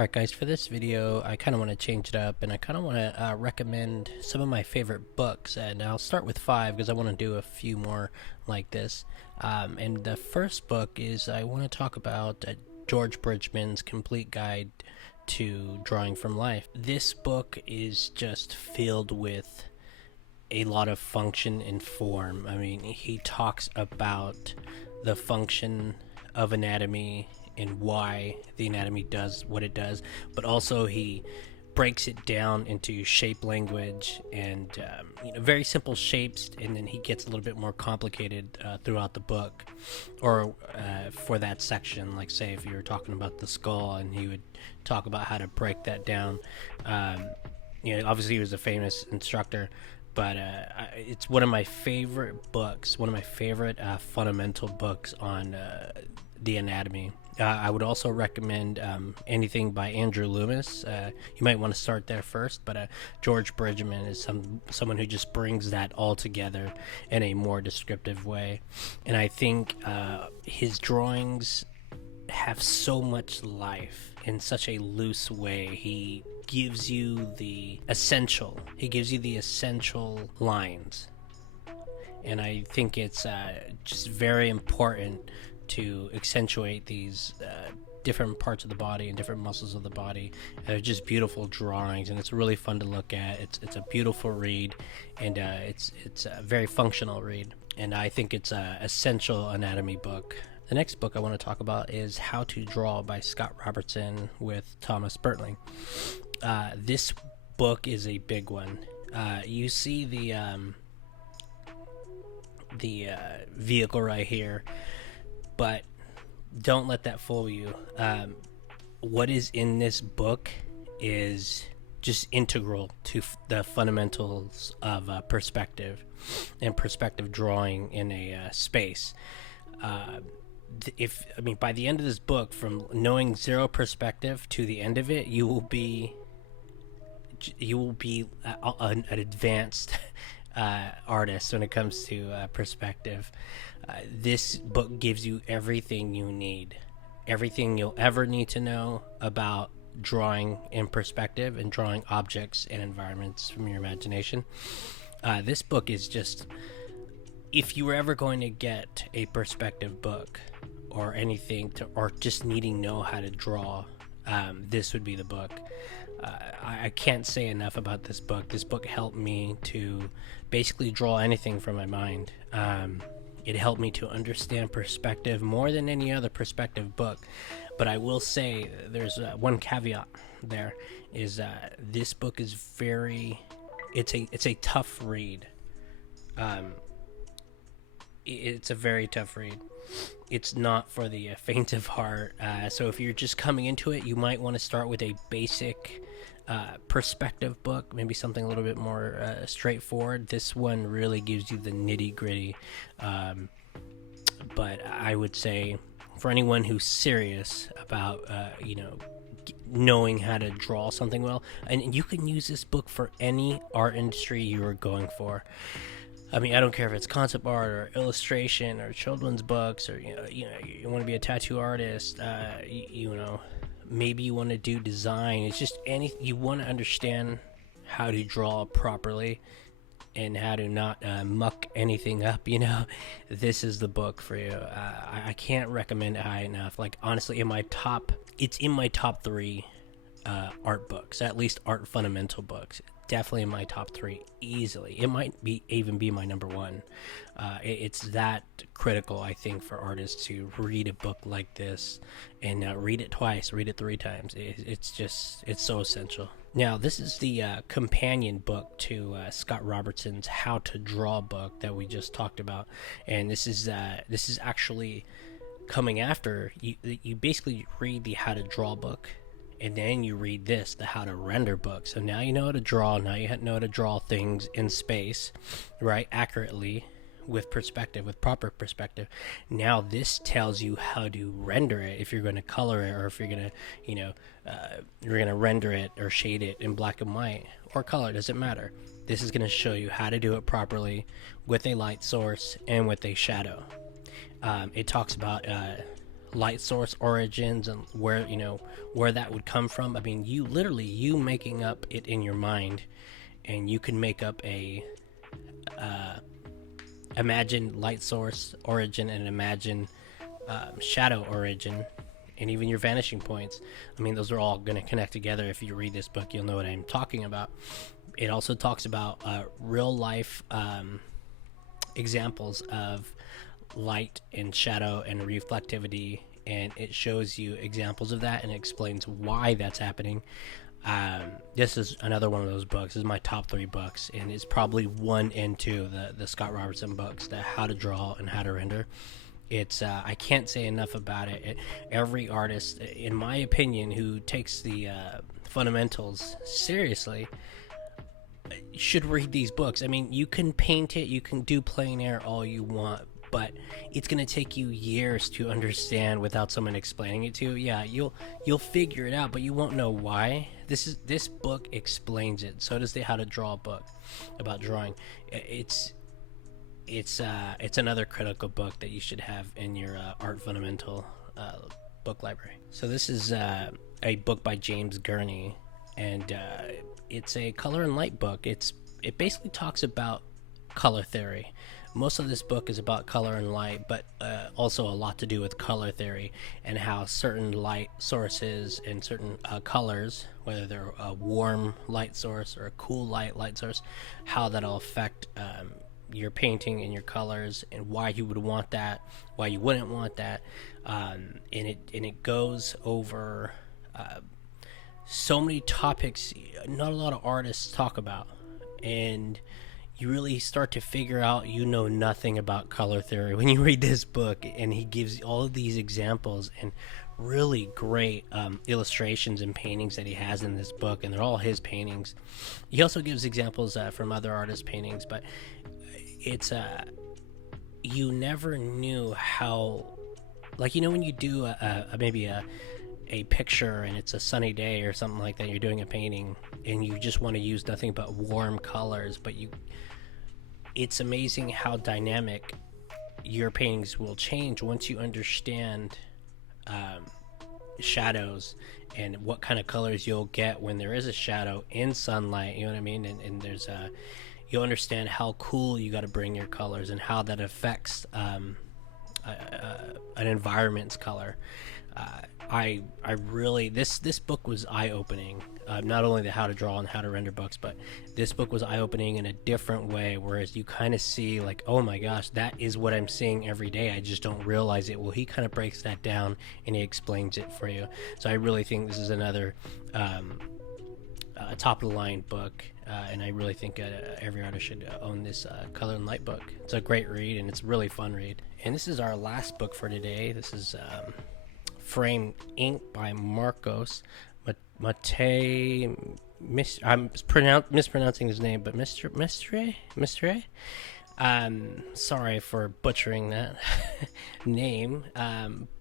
Alright guys, for this video I kind of want to change it up, and I kind of want to recommend some of my favorite books, and I'll start with 5 because I want to do a few more like this. And the first book is I want to talk about George Bridgman's Complete Guide to Drawing from Life. This book is just filled with a lot of function and form. I mean, he talks about the function of anatomy and why the anatomy does what it does, but also he breaks it down into shape language and very simple shapes, and then he gets a little bit more complicated throughout the book, or for that section. Like, say if you were talking about the skull, and he would talk about how to break that down. Obviously he was a famous instructor, but it's one of my favorite books, one of my favorite fundamental books on the anatomy. I would also recommend anything by Andrew Loomis. You might want to start there first, but George Bridgman is someone who just brings that all together in a more descriptive way. And I think his drawings have so much life in such a loose way. He gives you the essential. He gives you the essential lines. And I think it's just very important to accentuate these different parts of the body and different muscles of the body. They're just beautiful drawings, and it's really fun to look at. It's a beautiful read, and it's a very functional read. And I think it's an essential anatomy book. The next book I want to talk about is How to Draw by Scott Robertson with Thomas Bertling. This book is a big one. You see the vehicle right here, but don't let that fool you. What is in this book is just integral to the fundamentals of perspective and perspective drawing in a space. By the end of this book, from knowing zero perspective to the end of it, you will be an advanced artist when it comes to perspective. This book gives you everything you need, everything you'll ever need to know about drawing in perspective and drawing objects and environments from your imagination. This book is just, if you were ever going to get a perspective book or anything or just needing to know how to draw, this would be the book. I can't say enough about this book. This book helped me to basically draw anything from my mind. It helped me to understand perspective more than any other perspective book. But I will say there's one caveat there, is this book is it's a tough read. It's a very tough read. It's not for the faint of heart. So if you're just coming into it, you might want to start with a basic perspective book, maybe something a little bit more straightforward. This one really gives you the nitty-gritty. But I would say for anyone who's serious about knowing how to draw something well, and you can use this book for any art industry you are going for. I mean, I don't care if it's concept art or illustration or children's books, or you want to be a tattoo artist, maybe you want to do design. It's just you want to understand how to draw properly and how to not muck anything up. This is the book for you. I can't recommend it high enough. Like, honestly, it's in my top 3 art books, at least art fundamental books. Definitely in my top 3 easily. It might even be my number 1. It's that critical, I think, for artists to read a book like this, and read it twice, read it 3 times. It's so essential. Now, this is the companion book to Scott Robertson's How to Draw book that we just talked about, and this is actually coming after you basically read the How to Draw book, and then you read the How to Render book. So now you know how to draw. Now you know how to draw things in space, right, accurately, with perspective, with proper perspective. Now this tells you how to render it, if you're going to color it, or if you're going to, you're going to render it or shade it in black and white or color. Doesn't matter. This is going to show you how to do it properly with a light source and with a shadow. It talks about light source origins and where where that would come from. I mean, you making up it in your mind, and you can make up a imagine light source origin and imagine shadow origin, and even your vanishing points. I mean, those are all going to connect together. If you read this book, you'll know what I'm talking about. It also talks about real life examples of light and shadow and reflectivity, and it shows you examples of that and explains why that's happening. This is another one of those books. This is my top 3 books, and it's probably 1 and 2, the Scott Robertson books, the How to Draw and How to Render. It's I can't say enough about it. Every artist, in my opinion, who takes the fundamentals seriously should read these books. I mean, you can paint it, you can do plein air all you want, but it's going to take you years to understand without someone explaining it to you. Yeah, you'll figure it out, but you won't know why. This book explains it. So does the How to Draw book about drawing. It's another critical book that you should have in your art fundamental book library. So this is a book by James Gurney, and it's a color and light book. It basically talks about color theory. Most of this book is about color and light, but also a lot to do with color theory and how certain light sources and certain colors, whether they're a warm light source or a cool light source, how that'll affect your painting and your colors, and why you would want that, why you wouldn't want that, and it goes over so many topics not a lot of artists talk about, and you really start to figure out you know nothing about color theory when you read this book. And he gives all of these examples and really great illustrations and paintings that he has in this book, and they're all his paintings. He also gives examples from other artists' paintings, but it's you never knew how, like, when you do maybe a picture and it's a sunny day or something like that, you're doing a painting and you just want to use nothing but warm colors, but it's amazing how dynamic your paintings will change once you understand shadows and what kind of colors you'll get when there is a shadow in sunlight, you know what I mean? And there's you'll understand how cool you got to bring your colors and how that affects an environment's color. I really, this book was eye-opening. Not only the How to Draw and How to Render books, but this book was eye-opening in a different way, whereas you kind of see like, oh my gosh, that is what I'm seeing every day, I just don't realize it. Well, he kind of breaks that down and he explains it for you. So I really think this is another top of the line book, and I really think every artist should own this color and light book. It's a great read, and it's a really fun read. And this is our last book for today. This is Frame Ink by Marcos Matei. I'm mispronouncing his name, but Mistre. Sorry for butchering that name,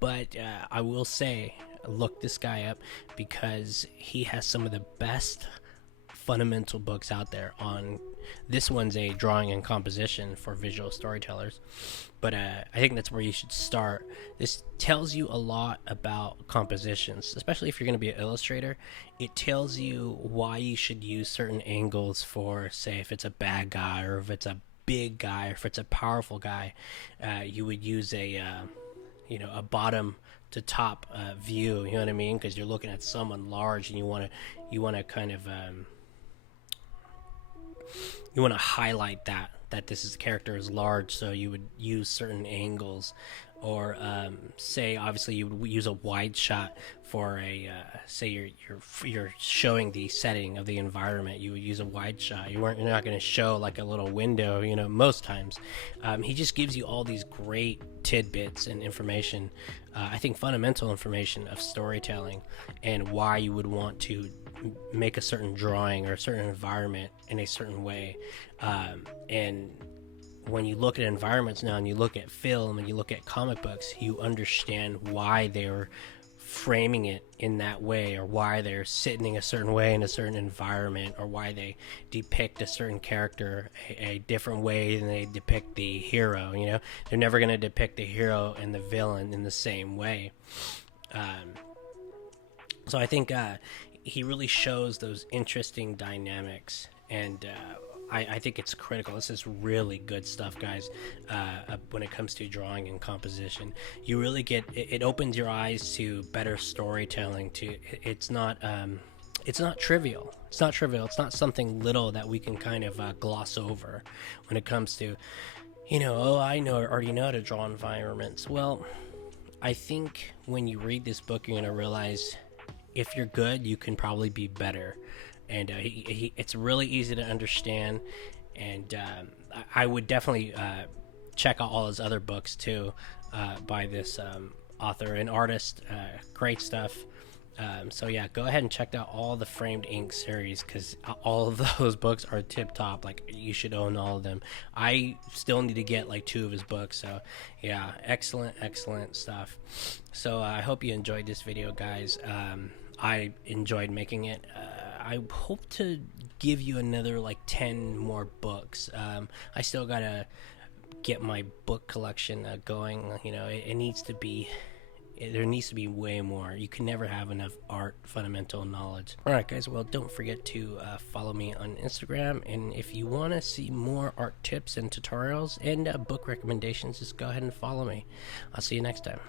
but I will say, look this guy up, because he has some of the best fundamental books out there on. This one's a drawing and composition for visual storytellers, but I think that's where you should start. This tells you a lot about compositions, especially if you're going to be an illustrator. It tells you why you should use certain angles for, say, if it's a bad guy, or if it's a big guy, or if it's a powerful guy. You would use a bottom to top view, you know what I mean, because you're looking at someone large and you want to kind of you want to highlight that this character is large, so you would use certain angles. Or say, obviously, you would use a wide shot for a say you're showing the setting of the environment. You would use a wide shot. You're not going to show like a little window, most times. He just gives you all these great tidbits and information. I think fundamental information of storytelling, and why you would want to make a certain drawing or a certain environment in a certain way. And when you look at environments now, and you look at film, and you look at comic books, you understand why they were framing it in that way, or why they're sitting a certain way in a certain environment, or why they depict a certain character a different way than they depict the hero. You know, they're never going to depict the hero and the villain in the same way. So I think he really shows those interesting dynamics, and I think it's critical. This is really good stuff, guys. When it comes to drawing and composition, you really get it opens your eyes to better storytelling. It's not trivial. It's not trivial. It's not something little that we can kind of gloss over when it comes to, I already know how to draw environments. Well, I think when you read this book, you're gonna realize if you're good, you can probably be better. And it's really easy to understand, and I would definitely check out all his other books too, by this author and artist. Great stuff. So yeah, go ahead and check out all the Framed Ink series, because all of those books are tip top. Like, you should own all of them. I still need to get like 2 of his books. So yeah, excellent stuff. So I hope you enjoyed this video, guys. I enjoyed making it. I hope to give you another like 10 more books. I still gotta get my book collection going. It needs to be, there needs to be way more. You can never have enough art fundamental knowledge. Alright guys, well, don't forget to follow me on Instagram, and if you want to see more art tips and tutorials and book recommendations, just go ahead and follow me. I'll see you next time.